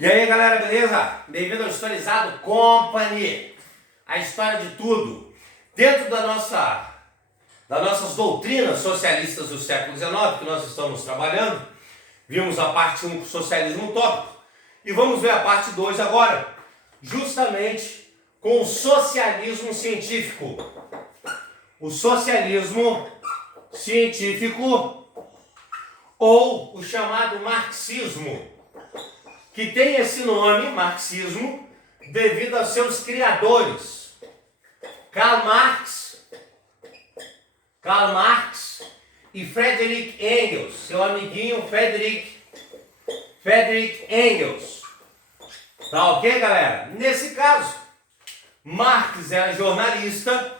E aí galera, beleza? Bem-vindo ao Historizado Company, a história de tudo. Dentro das nossas doutrinas socialistas do século XIX, que nós estamos trabalhando, vimos a parte 1 do socialismo utópico e vamos ver a parte 2 agora, justamente com o socialismo científico. O socialismo científico ou o chamado marxismo, que tem esse nome, marxismo, devido aos seus criadores, Karl Marx e Friedrich Engels, seu amiguinho Friedrich Engels. Tá ok, galera? Nesse caso, Marx era jornalista,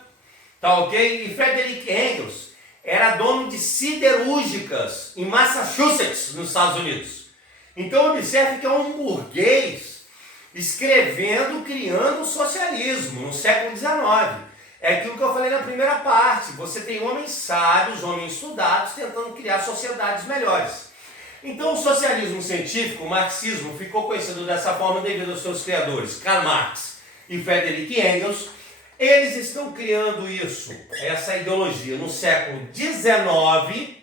tá ok? E Friedrich Engels era dono de siderúrgicas em Massachusetts, nos Estados Unidos. Então observe que é um burguês escrevendo, criando o socialismo no século XIX. É aquilo que eu falei na primeira parte. Você tem homens sábios, homens estudados, tentando criar sociedades melhores. Então o socialismo científico, o marxismo, ficou conhecido dessa forma devido aos seus criadores, Karl Marx e Friedrich Engels. Eles estão criando isso, essa ideologia, no século XIX.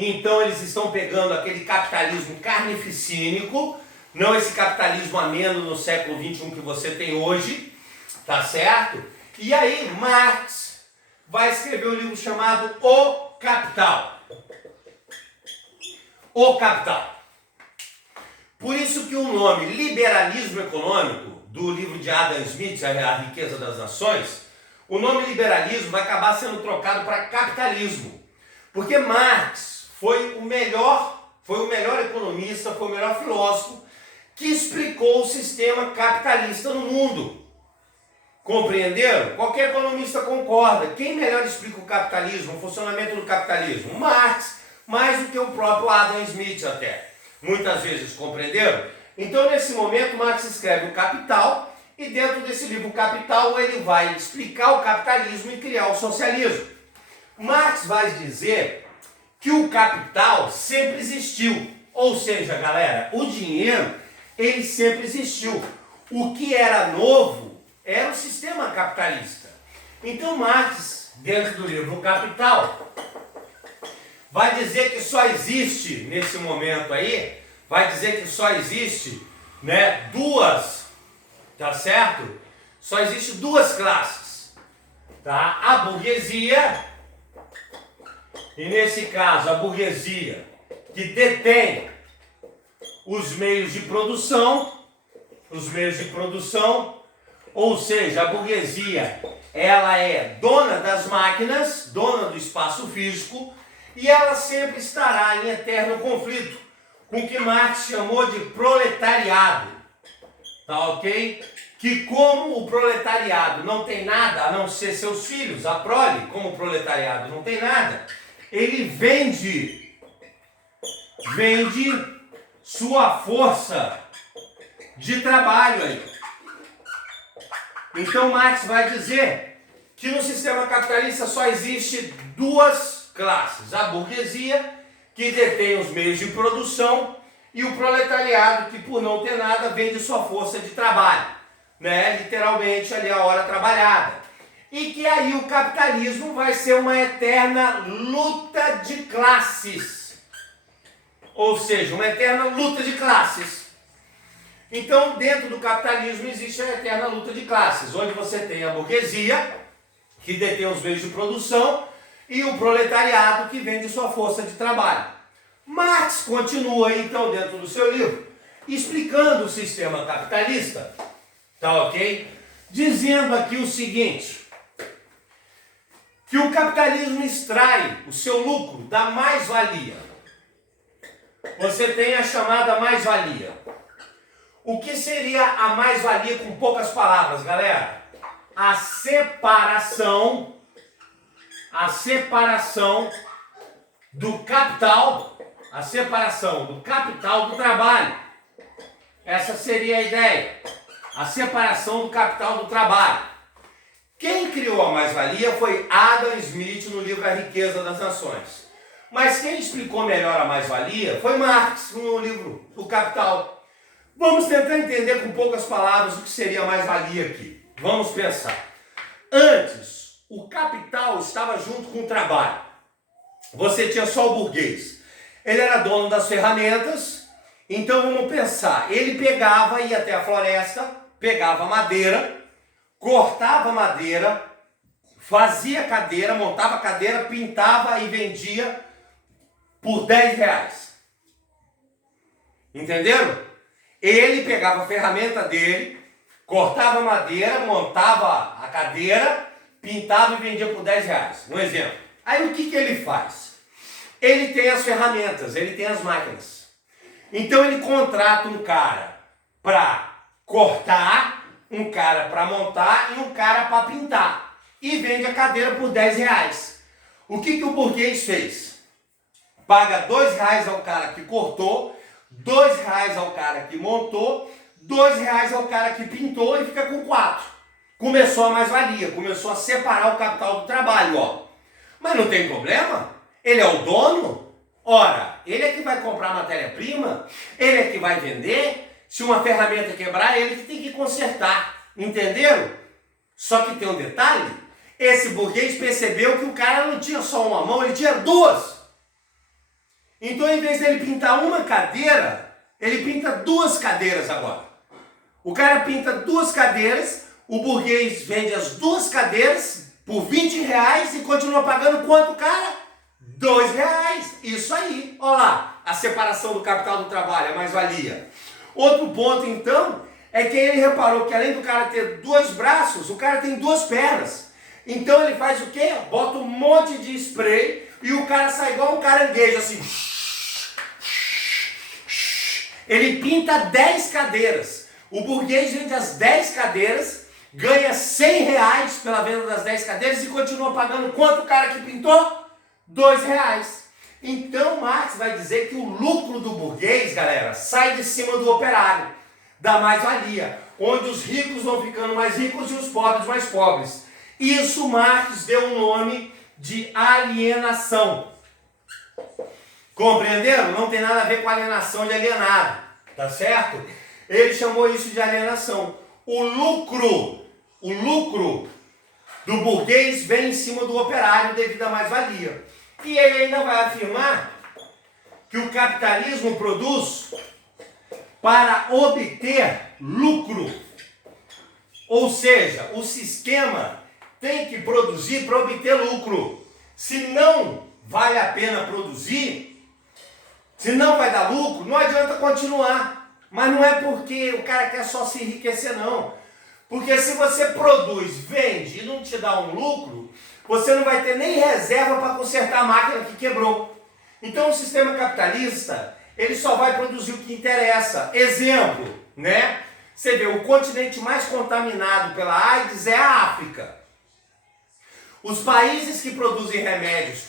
Então eles estão pegando aquele capitalismo carnificínico, não esse capitalismo ameno no século XXI que você tem hoje, tá certo? E aí Marx vai escrever um livro chamado O Capital. O Capital. Por isso que o nome Liberalismo Econômico, do livro de Adam Smith, A Riqueza das Nações, o nome liberalismo vai acabar sendo trocado para capitalismo. Porque Marx foi o melhor economista, foi o melhor filósofo que explicou o sistema capitalista no mundo. Compreenderam? Qualquer economista concorda. Quem melhor explica o capitalismo, o funcionamento do capitalismo? Marx, mais do que o próprio Adam Smith até. Muitas vezes, compreenderam? Então, nesse momento, Marx escreve o Capital e dentro desse livro Capital ele vai explicar o capitalismo e criar o socialismo. Marx vai dizer que o capital sempre existiu. Ou seja, galera, o dinheiro, ele sempre existiu. O que era novo era o sistema capitalista. Então Marx, dentro do livro Capital, vai dizer que só existe, nesse momento aí, vai dizer que só existe, duas, tá certo? Só existe duas classes, tá? A burguesia. E nesse caso, a burguesia que detém os meios de produção, ou seja, a burguesia, ela é dona das máquinas, dona do espaço físico, e ela sempre estará em eterno conflito com o que Marx chamou de proletariado, tá ok? Que como o proletariado não tem nada a não ser seus filhos, a prole, como o proletariado não tem nada, ele vende sua força de trabalho aí. Então Marx vai dizer que no sistema capitalista só existe duas classes: a burguesia, que detém os meios de produção, e o proletariado, que por não ter nada vende sua força de trabalho, literalmente ali a hora trabalhada. E que aí o capitalismo vai ser uma eterna luta de classes. Ou seja, uma eterna luta de classes. Então, dentro do capitalismo existe a eterna luta de classes, onde você tem a burguesia, que detém os meios de produção, e o proletariado, que vende sua força de trabalho. Marx continua, então, dentro do seu livro, explicando o sistema capitalista, tá ok? Dizendo aqui o seguinte: que o capitalismo extrai o seu lucro da mais-valia. Você tem a chamada mais-valia. O que seria a mais-valia com poucas palavras, galera? A separação do capital, do trabalho. Essa seria a ideia. A separação do capital do trabalho. Quem criou a mais-valia foi Adam Smith no livro A Riqueza das Nações. Mas quem explicou melhor a mais-valia foi Marx no livro O Capital. Vamos tentar entender com poucas palavras o que seria mais-valia aqui. Vamos pensar. Antes, o capital estava junto com o trabalho. Você tinha só o burguês. Ele era dono das ferramentas. Então vamos pensar. Ele pegava, ia até a floresta, pegava madeira, cortava madeira, fazia cadeira, montava cadeira, pintava e vendia por 10 reais. Entenderam? Ele pegava a ferramenta dele, cortava madeira, montava a cadeira, pintava e vendia por 10 reais. Um exemplo. Aí o que ele faz? Ele tem as ferramentas, ele tem as máquinas. Então ele contrata um cara para cortar, um cara para montar e um cara para pintar. E vende a cadeira por 10 reais. O que o burguês fez? Paga 2 reais ao cara que cortou, 2 reais ao cara que montou, 2 reais ao cara que pintou e fica com 4. Começou a mais-valia, começou a separar o capital do trabalho, ó. Mas não tem problema, ele é o dono. Ora, ele é que vai comprar matéria-prima, ele é que vai vender. Se uma ferramenta quebrar, ele que tem que consertar, entenderam? Só que tem um detalhe, esse burguês percebeu que o cara não tinha só uma mão, ele tinha duas. Então, em vez dele pintar uma cadeira, ele pinta 2 cadeiras agora. O cara pinta 2 cadeiras, o burguês vende as 2 cadeiras por 20 reais e continua pagando quanto, cara? 2 reais. Isso aí. Olha lá, a separação do capital do trabalho, a mais-valia. Outro ponto, então, é que ele reparou que além do cara ter 2 braços, o cara tem 2 pernas. Então ele faz o quê? Bota um monte de spray e o cara sai igual um caranguejo, assim. Ele pinta 10 cadeiras. O burguês vende as 10 cadeiras, ganha 100 reais pela venda das 10 cadeiras e continua pagando quanto o cara que pintou? 2 reais. Então Marx vai dizer que o lucro do burguês, galera, sai de cima do operário, da mais-valia, onde os ricos vão ficando mais ricos e os pobres mais pobres. Isso Marx deu um nome de alienação. Compreenderam? Não tem nada a ver com alienação de alienado, tá certo? Ele chamou isso de alienação. O lucro do burguês vem em cima do operário devido à mais-valia. E ele ainda vai afirmar que o capitalismo produz para obter lucro. Ou seja, o sistema tem que produzir para obter lucro. Se não vale a pena produzir, se não vai dar lucro, não adianta continuar. Mas não é porque o cara quer só se enriquecer, não. Porque se você produz, vende e não te dá um lucro, você não vai ter nem reserva para consertar a máquina que quebrou. Então o sistema capitalista, ele só vai produzir o que interessa. Exemplo, né? Você vê, o continente mais contaminado pela AIDS é a África. Os países que produzem remédios,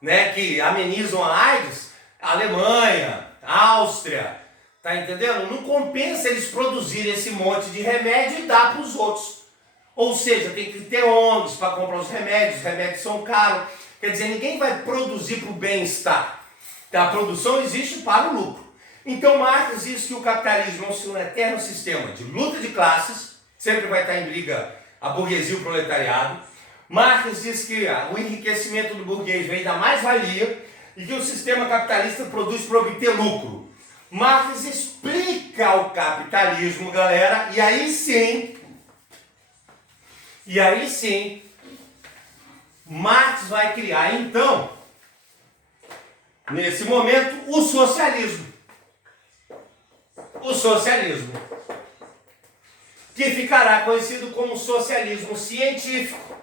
né, que amenizam a AIDS, a Alemanha, a Áustria, tá entendendo? Não compensa eles produzirem esse monte de remédio e dar para os outros. Ou seja, tem que ter ONGs para comprar os remédios são caros. Quer dizer, ninguém vai produzir para o bem-estar. A produção existe para o lucro. Então Marx diz que o capitalismo é um eterno sistema de luta de classes, sempre vai estar em briga a burguesia e o proletariado. Marx diz que o enriquecimento do burguês vem da mais-valia e que o sistema capitalista produz para obter lucro. Marx explica o capitalismo, galera, e aí sim, Marx vai criar, então, nesse momento, o socialismo. O socialismo, que ficará conhecido como socialismo científico.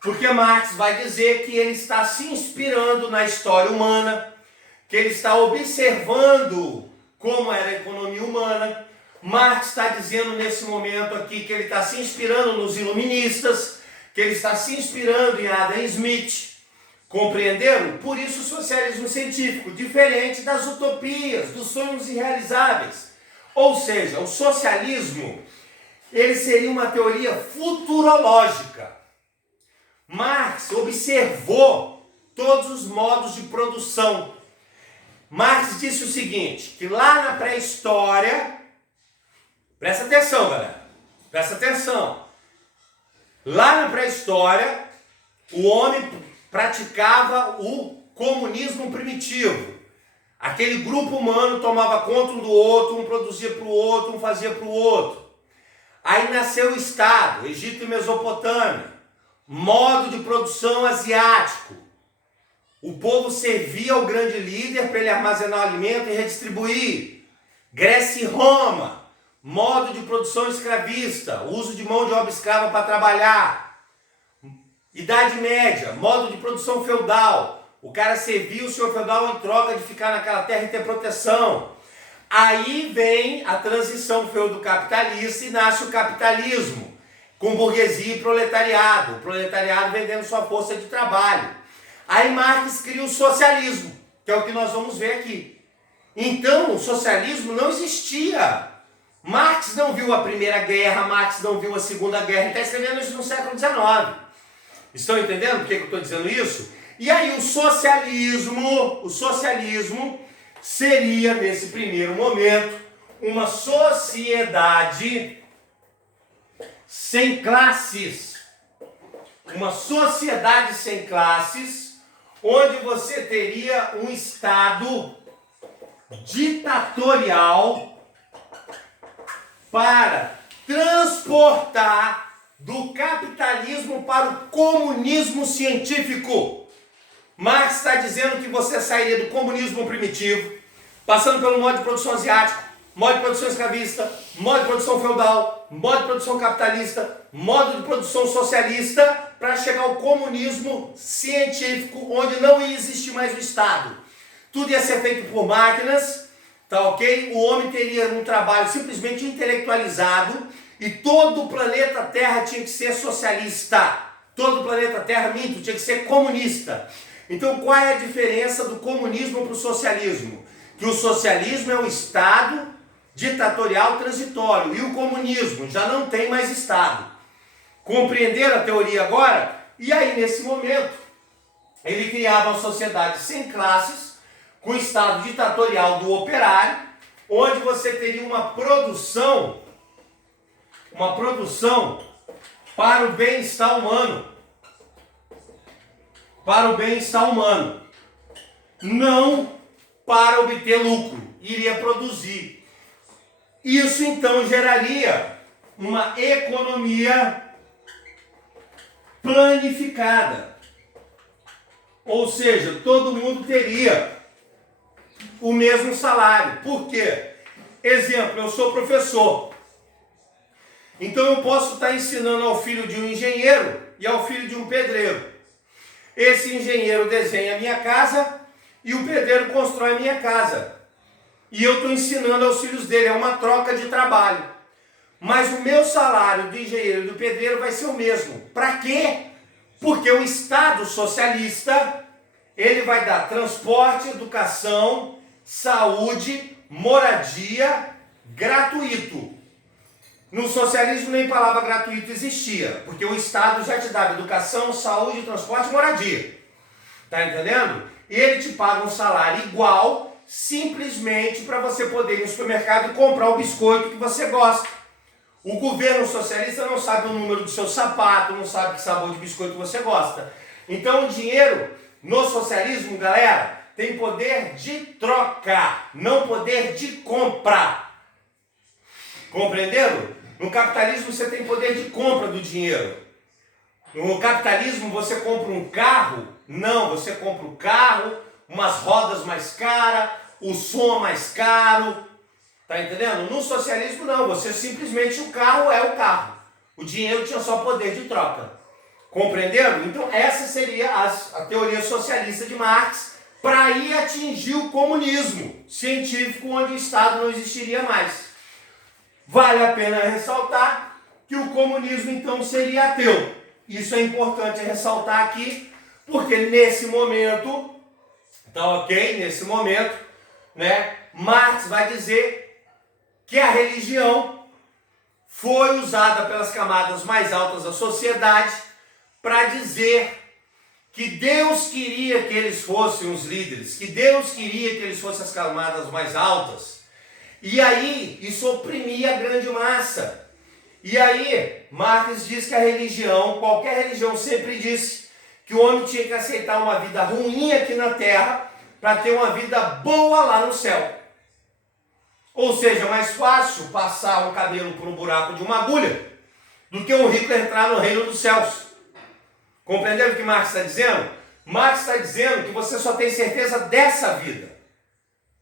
Porque Marx vai dizer que ele está se inspirando na história humana, que ele está observando como era a economia humana. Marx está dizendo nesse momento aqui que ele está se inspirando nos iluministas, que ele está se inspirando em Adam Smith. Compreenderam? Por isso o socialismo científico, diferente das utopias, dos sonhos irrealizáveis. Ou seja, o socialismo, ele seria uma teoria futurológica. Marx observou todos os modos de produção Marx disse o seguinte, que lá na pré-história, presta atenção, galera, presta atenção, lá na pré-história, o homem praticava o comunismo primitivo. Aquele grupo humano tomava conta um do outro, um produzia para o outro, um fazia para o outro. Aí nasceu o Estado, Egito e Mesopotâmia, modo de produção asiático. O povo servia ao grande líder para ele armazenar o alimento e redistribuir. Grécia e Roma, modo de produção escravista, uso de mão de obra escrava para trabalhar. Idade Média, modo de produção feudal. O cara servia o senhor feudal em troca de ficar naquela terra e ter proteção. Aí vem a transição feudo-capitalista e nasce o capitalismo, com burguesia e proletariado. O proletariado vendendo sua força de trabalho. Aí Marx cria o socialismo, que é o que nós vamos ver aqui. Então, o socialismo não existia. Marx não viu a Primeira Guerra, Marx não viu a Segunda Guerra, ele está escrevendo isso no século XIX. Estão entendendo por que eu estou dizendo isso? E aí o socialismo seria, nesse primeiro momento, uma sociedade sem classes. Uma sociedade sem classes, onde você teria um Estado ditatorial para transportar do capitalismo para o comunismo científico. Marx está dizendo que você sairia do comunismo primitivo, passando pelo modo de produção asiático, modo de produção escravista, modo de produção feudal, modo de produção capitalista, modo de produção socialista, para chegar ao comunismo científico, onde não ia existir mais o Estado. Tudo ia ser feito por máquinas, tá ok? O homem teria um trabalho simplesmente intelectualizado e todo o planeta Terra tinha que ser socialista. Todo o planeta Terra, minto, tinha que ser comunista. Então, qual é a diferença do comunismo para o socialismo? Que o socialismo é um Estado ditatorial transitório e o comunismo já não tem mais Estado. Compreenderam a teoria agora? E aí, nesse momento, ele criava uma sociedade sem classes, com o Estado ditatorial do operário, onde você teria uma produção para o bem-estar humano. Para o bem-estar humano. Não para obter lucro. Iria produzir. Isso então geraria uma economia planificada. Ou seja, todo mundo teria o mesmo salário. Por quê? Exemplo, eu sou professor. Então eu posso estar ensinando ao filho de um engenheiro e ao filho de um pedreiro. Esse engenheiro desenha a minha casa e o pedreiro constrói a minha casa. E eu estou ensinando aos filhos dele, é uma troca de trabalho. Mas o meu salário do engenheiro e do pedreiro vai ser o mesmo. Para quê? Porque o Estado socialista, ele vai dar transporte, educação, saúde, moradia, gratuito. No socialismo nem palavra gratuito existia, porque o Estado já te dava educação, saúde, transporte e moradia. Tá entendendo? Ele te paga um salário igual, simplesmente para você poder ir no supermercado e comprar o biscoito que você gosta. O governo socialista não sabe o número do seu sapato, não sabe que sabor de biscoito você gosta. Então o dinheiro no socialismo, galera, tem poder de troca, não poder de compra. Compreenderam? No capitalismo você tem poder de compra do dinheiro. No capitalismo você compra um carro? Não, você compra um carro, umas rodas mais caras, o som mais caro. Tá entendendo? No socialismo não, você simplesmente o carro é o carro. O dinheiro tinha só poder de troca. Compreenderam? Então essa seria a teoria socialista de Marx para ir atingir o comunismo científico, onde o Estado não existiria mais. Vale a pena ressaltar que o comunismo então seria ateu. Isso é importante ressaltar aqui, porque nesse momento, tá ok? Nesse momento, né, Marx vai dizer que a religião foi usada pelas camadas mais altas da sociedade para dizer que Deus queria que eles fossem os líderes, que Deus queria que eles fossem as camadas mais altas. E aí, isso oprimia a grande massa. E aí, Marx diz que a religião, qualquer religião sempre disse que o homem tinha que aceitar uma vida ruim aqui na terra para ter uma vida boa lá no céu. Ou seja, é mais fácil passar um cabelo por um buraco de uma agulha do que um rico entrar no reino dos céus. Compreenderam o que Marx está dizendo? Marx está dizendo que você só tem certeza dessa vida.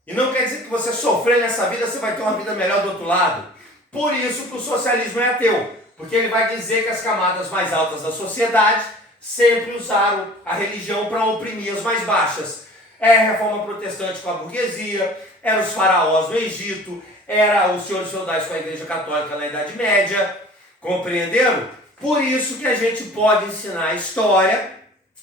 E não quer dizer que você sofrer nessa vida, você vai ter uma vida melhor do outro lado. Por isso que o socialismo é ateu. Porque ele vai dizer que as camadas mais altas da sociedade sempre usaram a religião para oprimir as mais baixas. É a reforma protestante com a burguesia, eram os faraós no Egito, era os senhores feudais com a igreja católica na Idade Média. Compreenderam? Por isso que a gente pode ensinar a história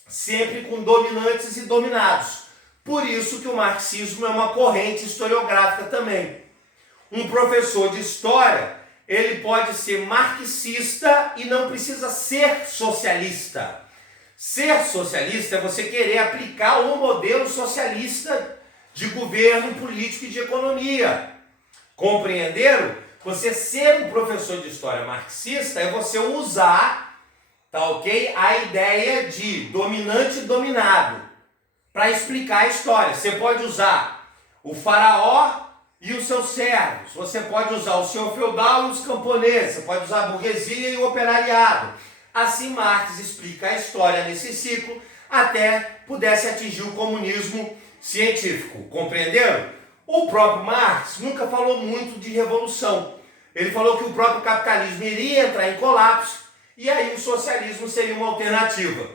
sempre com dominantes e dominados. Por isso que o marxismo é uma corrente historiográfica também. Um professor de história, ele pode ser marxista e não precisa ser socialista. Ser socialista é você querer aplicar um modelo socialista de governo, político e de economia. Compreenderam? Você ser um professor de história marxista é você usar, tá ok? A ideia de dominante e dominado para explicar a história. Você pode usar o faraó e os seus servos. Você pode usar o senhor feudal e os camponeses. Você pode usar a burguesia e o operariado. Assim Marx explica a história nesse ciclo até pudesse atingir o comunismo científico. Compreenderam? O próprio Marx nunca falou muito de revolução. Ele falou que o próprio capitalismo iria entrar em colapso e aí o socialismo seria uma alternativa.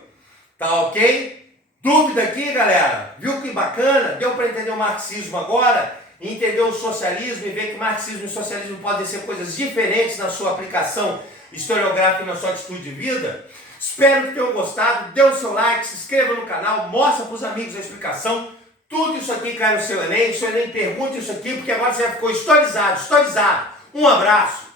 Tá ok? Dúvida aqui, galera? Viu que bacana? Deu para entender o marxismo agora? Entender o socialismo e ver que marxismo e socialismo podem ser coisas diferentes na sua aplicação historiográfica e na sua atitude de vida? Espero que tenham gostado. Dê o seu like, se inscreva no canal, mostra para os amigos a explicação. Tudo isso aqui cai no seu Enem. Seu Enem pergunta isso aqui porque agora você já ficou historizado. Um abraço.